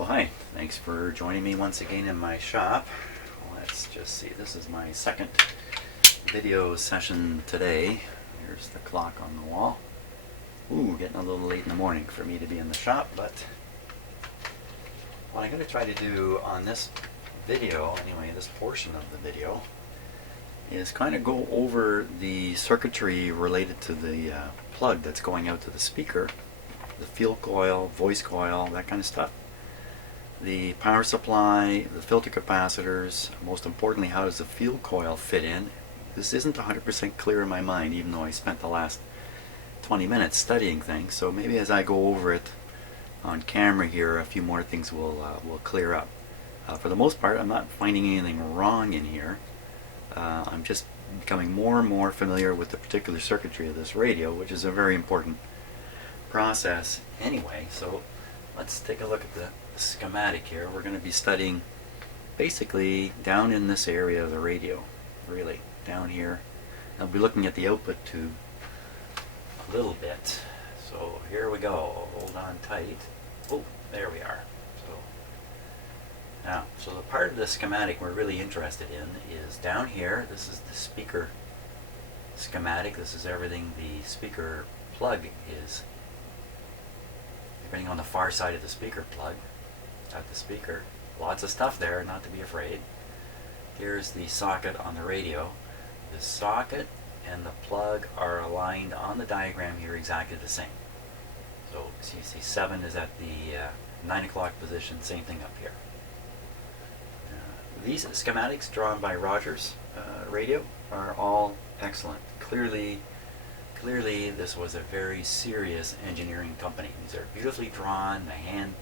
Well, hi. Thanks for joining me once again in my shop. Let's just see. This is my second video session today. Here's the clock on the wall. Ooh, getting a little late in the morning for me to be in the shop, but what I'm going to try to do on this video, anyway, this portion of the video, is kind of go over the circuitry related to the plug that's going out to the speaker, the field coil, voice coil, that kind of stuff. The power supply, the filter capacitors, most importantly, how does the field coil fit in? This isn't 100% clear in my mind, even though I spent the last 20 minutes studying things, so maybe as I go over it on camera here, a few more things will clear up. For the most part, I'm not finding anything wrong in here. I'm just becoming more and more familiar with the particular circuitry of this radio, which is a very important process anyway. So let's take a look at the schematic here. We're going to be studying basically down in this area of the radio, really down here. I'll be looking at the output tube a little bit. So here we go. Hold on tight. Oh, there we are. So the part of the schematic we're really interested in is down here. This is the speaker schematic. This is everything the speaker plug is. Depending on the far side of the speaker plug at the speaker. Lots of stuff there, not to be afraid. Here's the socket on the radio. The socket and the plug are aligned on the diagram here exactly the same. So you see 7 is at the 9 o'clock position, same thing up here. These schematics drawn by Rogers Radio are all excellent. Clearly this was a very serious engineering company. These are beautifully drawn.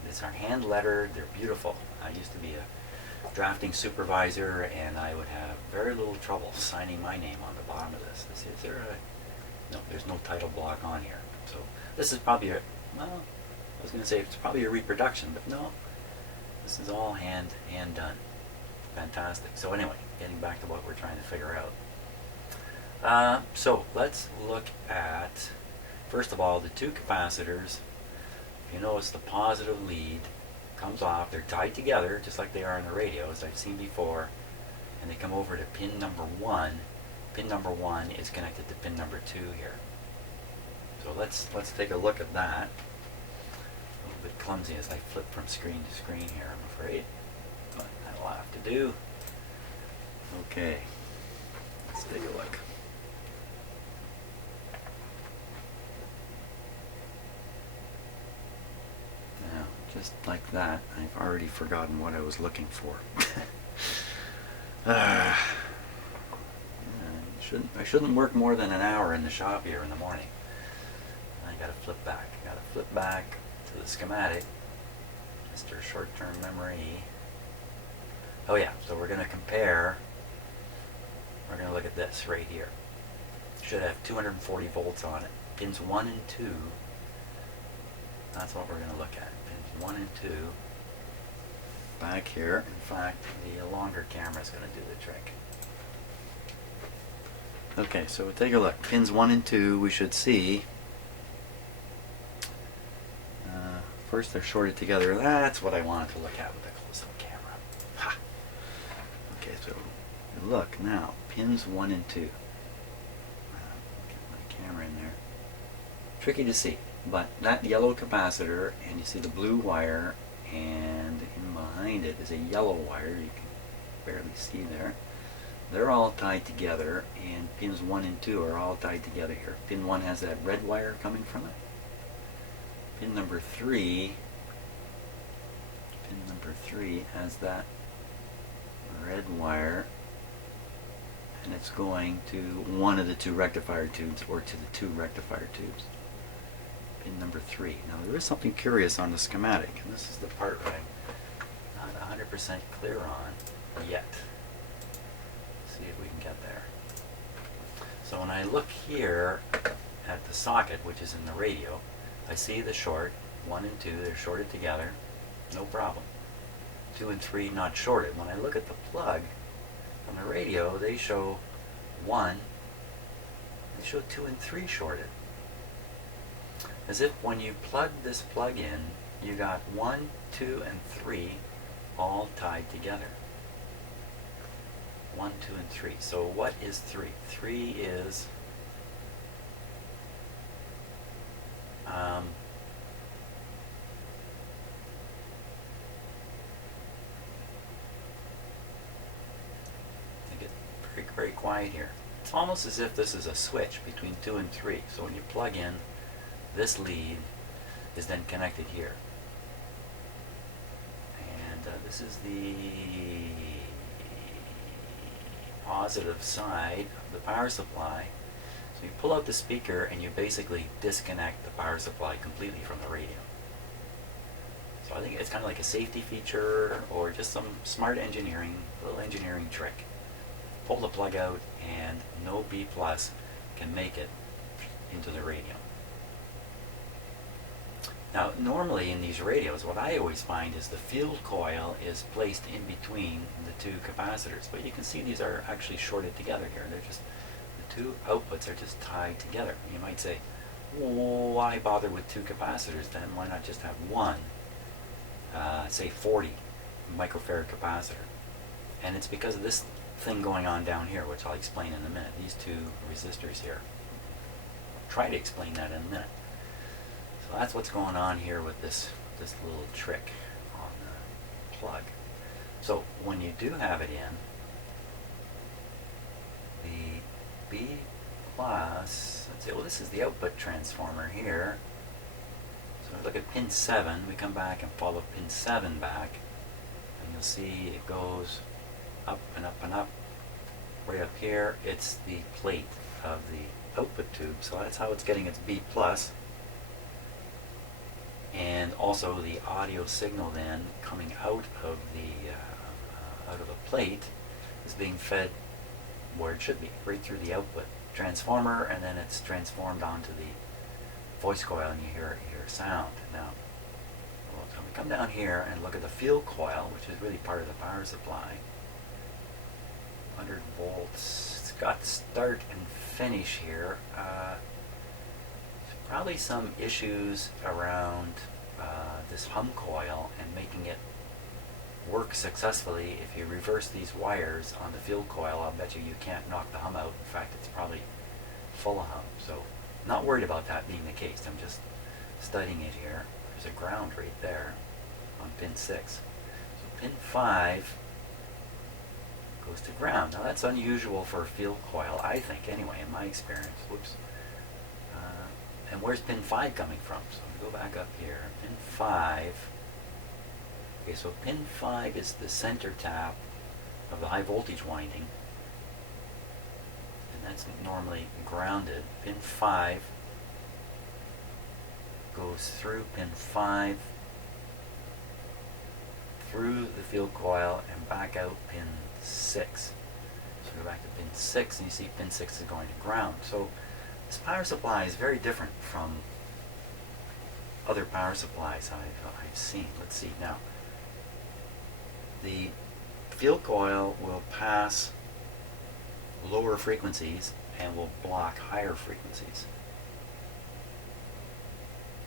These are hand lettered. They're beautiful. I used to be a drafting supervisor, and I would have very little trouble signing my name on the bottom of this. Is there a... No, there's no title block on here. So this is probably a... Well, I was going to say it's probably a reproduction, but no. This is all hand done. Fantastic. So anyway, getting back to what we're trying to figure out. So let's look at, first of all, the two capacitors. If you notice, the positive lead comes off. They're tied together just like they are on the radio, as I've seen before, and they come over to pin number 1. Pin number 1 is connected to pin number 2 here. So let's take a look at that. A little bit clumsy as I flip from screen to screen here, I'm afraid. But that'll have to do. Okay, let's take a look. Now, just like that, I've already forgotten what I was looking for. I shouldn't work more than an hour in the shop here in the morning. I gotta flip back. To the schematic. Mr. Short-Term Memory. Oh yeah, so we're going to compare, we're going to look at this right here. Should have 240 volts on it. Pins 1 and 2, that's what we're going to look at. Pins 1 and 2, back here. In fact, the longer camera is going to do the trick. Okay, so we'll take a look. Pins 1 and 2, we should see. First they're shorted together. That's what I wanted to look at with a close-up camera. Ha! Okay, so look now, pins 1 and 2. Get my camera in there. Tricky to see, but that yellow capacitor, and you see the blue wire, and in behind it is a yellow wire, you can barely see there. They're all tied together, and pins 1 and 2 are all tied together here. Pin 1 has that red wire coming from it. Pin number 3 has that red wire, and it's going to one of the 2 rectifier tubes, or to the 2 rectifier tubes. Pin number 3. Now there is something curious on the schematic, and this is the part that I'm not 100% clear on yet. Let's see if we can get there. So when I look here at the socket, which is in the radio, I see the short, 1 and 2, they're shorted together, no problem. 2 and 3 not shorted. When I look at the plug on the radio, they show 1, they show 2 and 3 shorted. As if when you plug this plug in you got 1, 2, and 3 all tied together. 1, 2, and 3. So what is 3? 3 is get very quiet here. It's almost as if this is a switch between 2 and 3. So when you plug in, this lead is then connected here. And this is the positive side of the power supply. So you pull out the speaker and you basically disconnect the power supply completely from the radio. So I think it's kind of like a safety feature or just some smart engineering, little engineering trick. Pull the plug out and no B plus can make it into the radio. Now normally in these radios what I always find is the field coil is placed in between the two capacitors, but you can see these are actually shorted together here. They're just, the two outputs are just tied together. You might say, well, why bother with two capacitors then? Why not just have one, say 40 microfarad capacitor? And it's because of this thing going on down here, which I'll explain in a minute. These two resistors here. I'll try to explain that in a minute. So that's what's going on here with this little trick on the plug. So when you do have it in, the B plus, let's say, well, this is the output transformer here. So we look at pin 7, we come back and follow pin 7 back, and you'll see it goes up and up and up. Right up here, it's the plate of the output tube, so that's how it's getting its B plus. And also the audio signal then coming out of the plate is being fed where it should be, right through the output transformer, and then it's transformed onto the voice coil and you hear sound. Now, so we come down here and look at the field coil, which is really part of the power supply. 100 volts. It's got start and finish here. Probably some issues around this hum coil and making it work successfully. If you reverse these wires on the field coil, I'll bet you can't knock the hum out. In fact, it's probably full of hum. So not worried about that being the case. I'm just studying it here. There's a ground right there on pin 6. So pin 5 goes to ground. Now that's unusual for a field coil, I think, anyway, in my experience. Whoops. And where's pin 5 coming from? So we go back up here. Pin 5. Okay, so pin 5 is the center tap of the high voltage winding. And that's normally grounded. Pin 5 goes through pin 5, through the field coil, and back out pin 6. So go back to pin 6, and you see pin 6 is going to ground. So this power supply is very different from other power supplies I've seen. Let's see now. The field coil will pass lower frequencies and will block higher frequencies.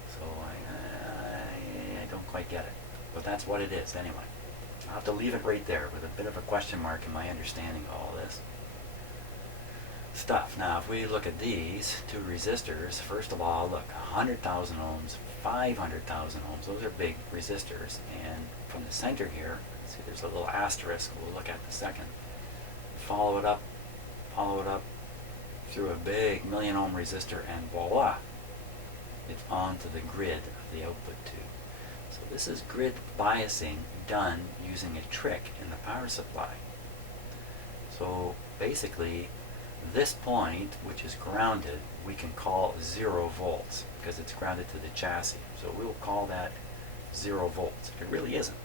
So I don't quite get it, but that's what it is anyway. I'll have to leave it right there with a bit of a question mark in my understanding of all this stuff. Now if we look at these two resistors, first of all, look, 100,000 ohms, 500,000 ohms, those are big resistors, and from the center here, see there's a little asterisk we'll look at in a second. Follow it up through a big 1,000,000 ohm resistor, and voila, it's onto the grid of the output tube. So this is grid biasing done using a trick in the power supply. So basically this point, which is grounded, we can call 0 volts because it's grounded to the chassis. So we'll call that 0 volts. It really isn't.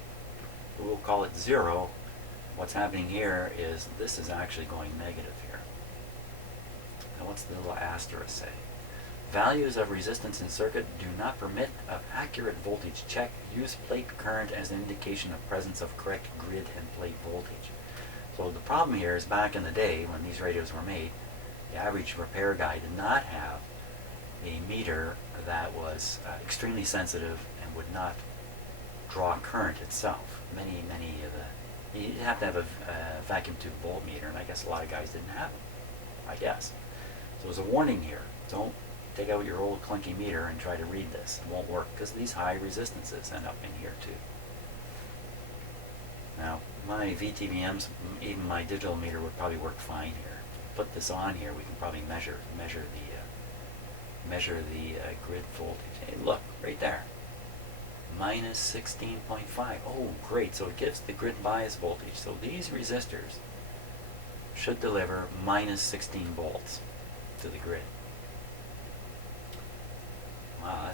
We'll call it 0. What's happening here is this is actually going negative here. Now what's the little asterisk say? Values of resistance in circuit do not permit of accurate voltage check. Use plate current as an indication of presence of correct grid and plate voltage. So the problem here is back in the day when these radios were made, the average repair guy did not have a meter that was extremely sensitive and would not draw current itself. Many of the, you have to have a vacuum tube voltmeter, and I guess a lot of guys didn't have them, I guess. So there's a warning here. Don't take out your old clunky meter and try to read this. It won't work because these high resistances end up in here too. Now, my VTVMs, even my digital meter would probably work fine here. Put this on here, we can probably measure the grid voltage. Hey, look, right there. Minus 16.5. Oh, great. So it gives the grid bias voltage. So these resistors should deliver minus 16 volts to the grid. Wow,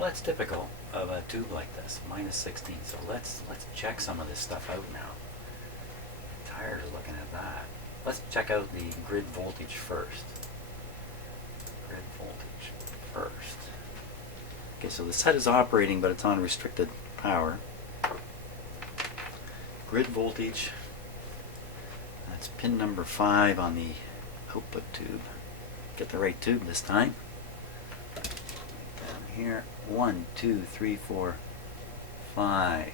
that's typical of a tube like this, minus 16. So let's check some of this stuff out now. I'm tired of looking at that. Let's check out the grid voltage first. Grid voltage first. Okay, so the set is operating, but it's on restricted power. Grid voltage. That's pin number 5 on the output tube. Get the right tube this time. Down here, 1, 2, 3, 4, 5.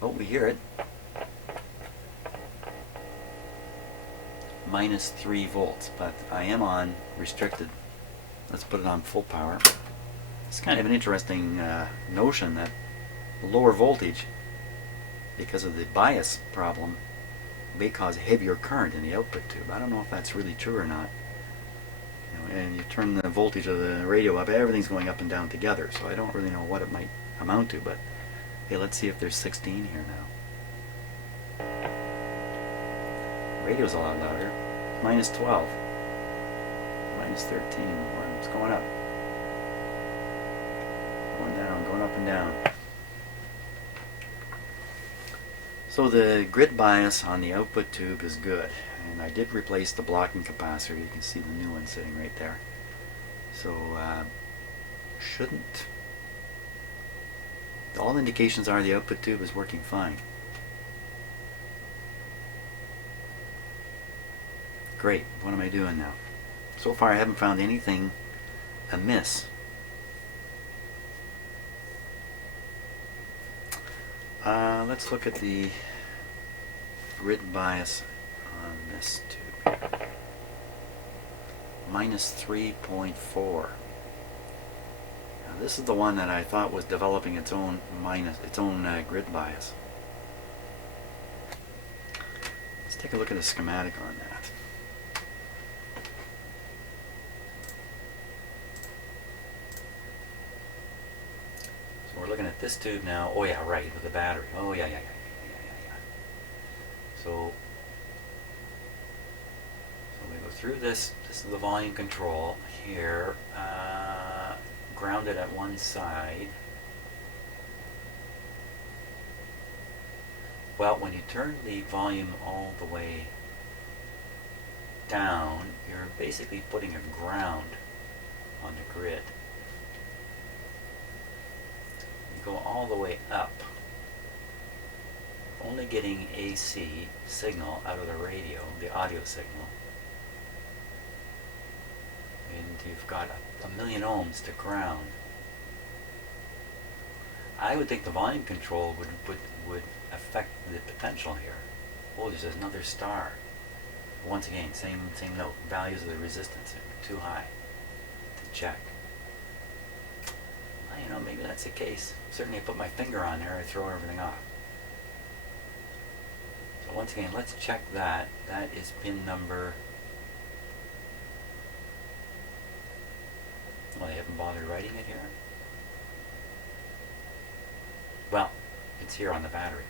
Oh, we hear it. Minus 3 volts, but I am on restricted. Let's put it on full power. It's kind of an interesting notion that lower voltage, because of the bias problem, may cause heavier current in the output tube. I don't know if that's really true or not. You know, and you turn the voltage of the radio up, everything's going up and down together, so I don't really know what it might amount to, but hey, let's see if there's 16 here now. Radio's a lot louder. Minus 12. Minus 13. It's going up. Going down, going up and down. So the grid bias on the output tube is good, and I did replace the blocking capacitor. You can see the new one sitting right there. So shouldn't. All indications are the output tube is working fine. Great. What am I doing now? So far I haven't found anything amiss. Let's look at the grid bias on this tube. Minus 3.4. Now this is the one that I thought was developing its own grid bias. Let's take a look at the schematic on that. We're looking at this tube now. Oh yeah, right, with the battery. Oh yeah. So we go through this. This is the volume control here, grounded at one side. Well, when you turn the volume all the way down, you're basically putting a ground on the grid. Go all the way up, only getting AC signal out of the radio, the audio signal, and you've got a million ohms to ground. I would think the volume control would affect the potential here. Oh, there's another star. Once again, same note. Values of the resistance are too high to check. You know, maybe that's the case. Certainly, I put my finger on there, I throw everything off. So once again, let's check that. That is pin number. Well, they haven't bothered writing it here. Well, it's here on the battery.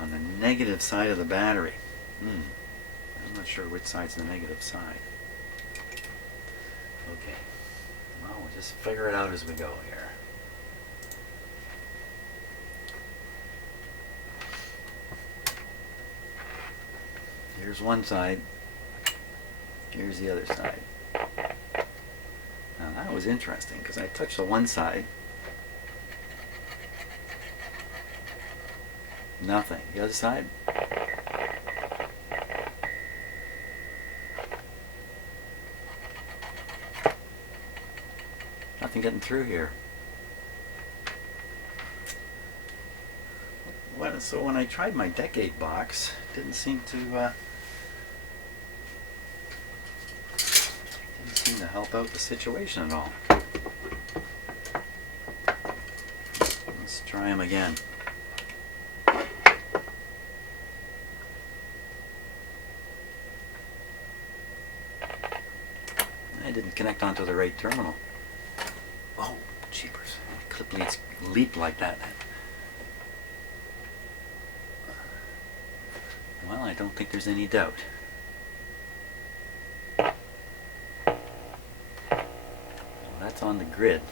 On the negative side of the battery. I'm not sure which side's the negative side. Okay. Well, we'll just figure it out as we go here. Here's one side. Here's the other side. Now that was interesting because I touched the one side. Nothing. The other side? Nothing getting through here. So when I tried my decade box, it didn't seem to help out the situation at all. Let's try them again. I didn't connect onto the right terminal. Oh, jeepers. Clip leads leap like that. Well, I don't think there's any doubt. Well, that's on the grid.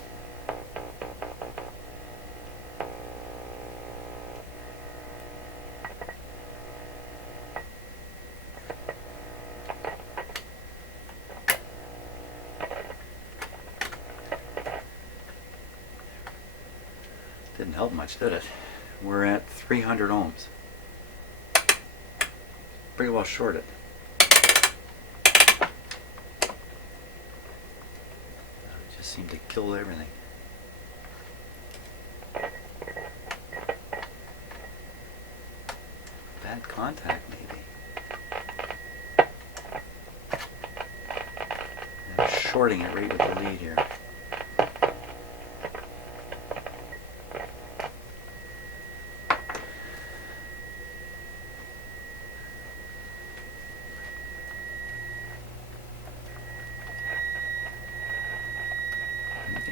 Didn't help much, did it? We're at 300 ohms. Pretty well shorted. It just seemed to kill everything. Bad contact, maybe. I'm shorting it right with the lead here.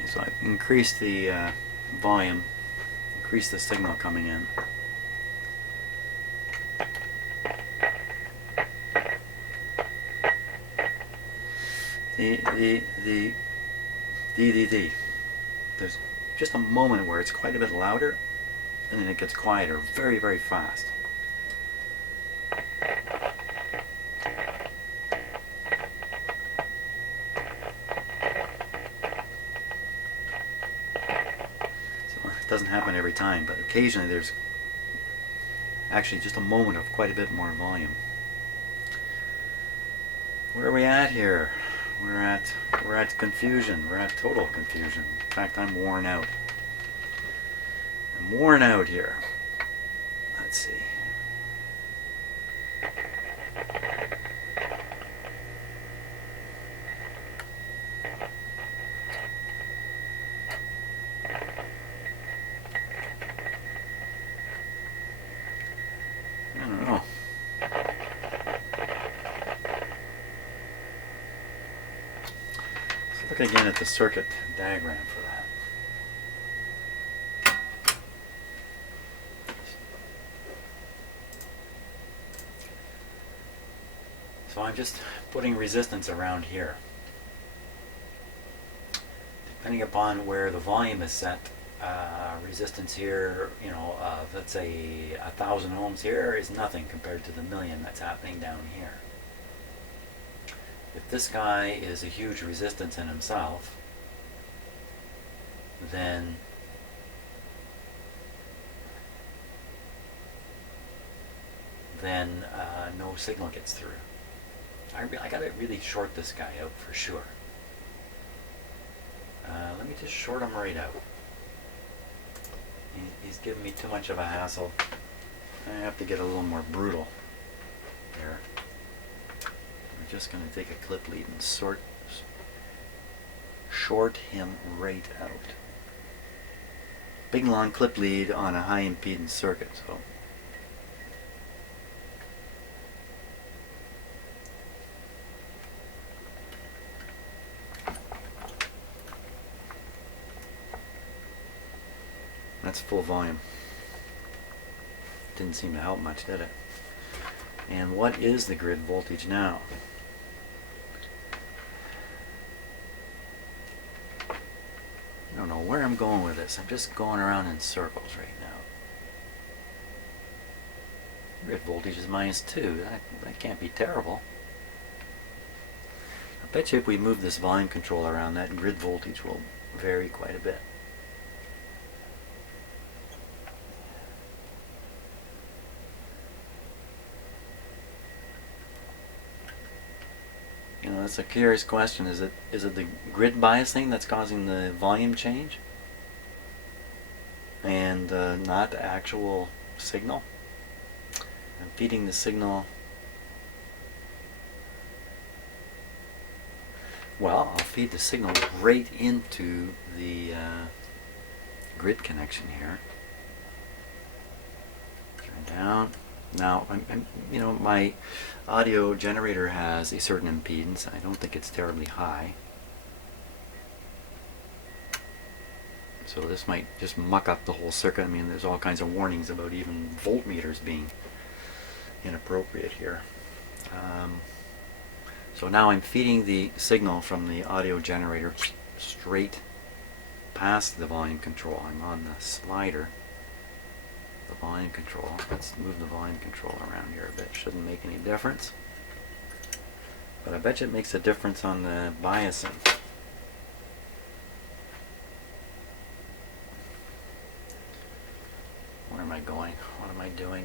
So I've increased the volume, increased the signal coming in. There's just a moment where it's quite a bit louder, and then it gets quieter very, very fast. Doesn't happen every time, but occasionally there's actually just a moment of quite a bit more volume. Where are we at here? We're at confusion. We're at total confusion. In fact, I'm worn out. I'm worn out here. Let's see. Look again at the circuit diagram for that. So I'm just putting resistance around here. Depending upon where the volume is set, resistance here, let's say 1,000 ohms here is nothing compared to the million that's happening down here. If this guy is a huge resistance in himself, then no signal gets through. I gotta really short this guy out for sure. Let me just short him right out. He's giving me too much of a hassle. I have to get a little more brutal there. We're just going to take a clip lead and short him right out. Big long clip lead on a high impedance circuit. So that's full volume. Didn't seem to help much, did it? And what is the grid voltage now? I don't know where I'm going with this. I'm just going around in circles right now. Grid voltage is -2. That can't be terrible. I bet you if we move this volume control around, that grid voltage will vary quite a bit. That's a curious question. Is it the grid biasing that's causing the volume change, and not the actual signal. I'm feeding the signal. Well, I'll feed the signal right into the grid connection here. Turn down. Now, you know, my audio generator has a certain impedance. I don't think it's terribly high. So this might just muck up the whole circuit. I mean, there's all kinds of warnings about even voltmeters being inappropriate here. So now I'm feeding the signal from the audio generator straight past the volume control. I'm on the slider, the volume control. Let's move the volume control around here a bit. Shouldn't make any difference, but I bet you it makes a difference on the biasing. Where am I going? What am I doing?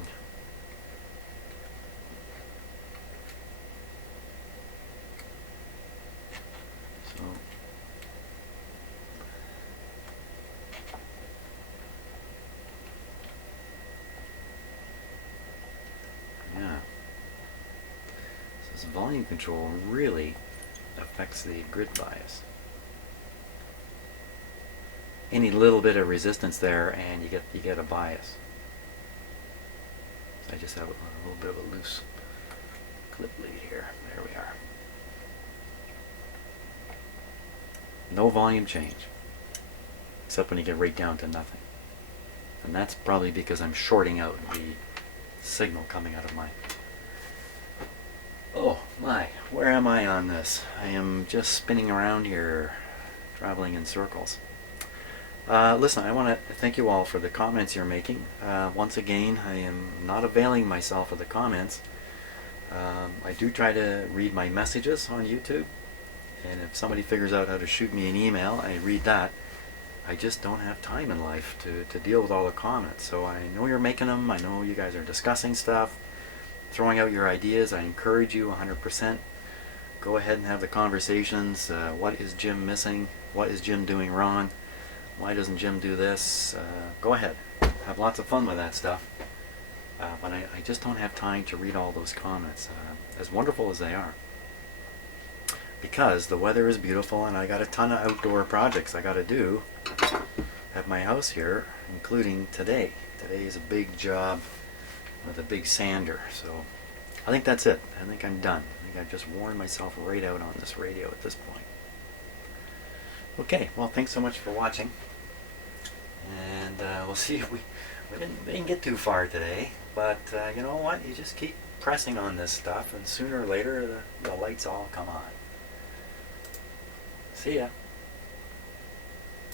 So yeah, so this volume control really affects the grid bias. Any little bit of resistance there, and you get a bias. So I just have a little bit of a loose clip lead here. There we are. No volume change, except when you get right down to nothing. And that's probably because I'm shorting out the signal coming out of my... Oh my, where am I on this? I am just spinning around here, traveling in circles. Listen, I want to thank you all for the comments you're making. Once again, I am not availing myself of the comments. I do try to read my messages on YouTube, and if somebody figures out how to shoot me an email, I read that. I just don't have time in life to deal with all the comments. So I know you're making them. I know you guys are discussing stuff, throwing out your ideas. I encourage you 100%. Go ahead and have the conversations. What is Jim missing? What is Jim doing wrong? Why doesn't Jim do this? Go ahead. Have lots of fun with that stuff. But I just don't have time to read all those comments, as wonderful as they are. Because the weather is beautiful and I got a ton of outdoor projects I got to do at my house here, including today. Today is a big job with a big sander. So I think that's it. I think I'm done. I think I've just worn myself right out on this radio at this point. Okay, well, thanks so much for watching. And we'll see if we didn't get too far today. But you know what? You just keep pressing on this stuff, and sooner or later the lights all come on. See ya.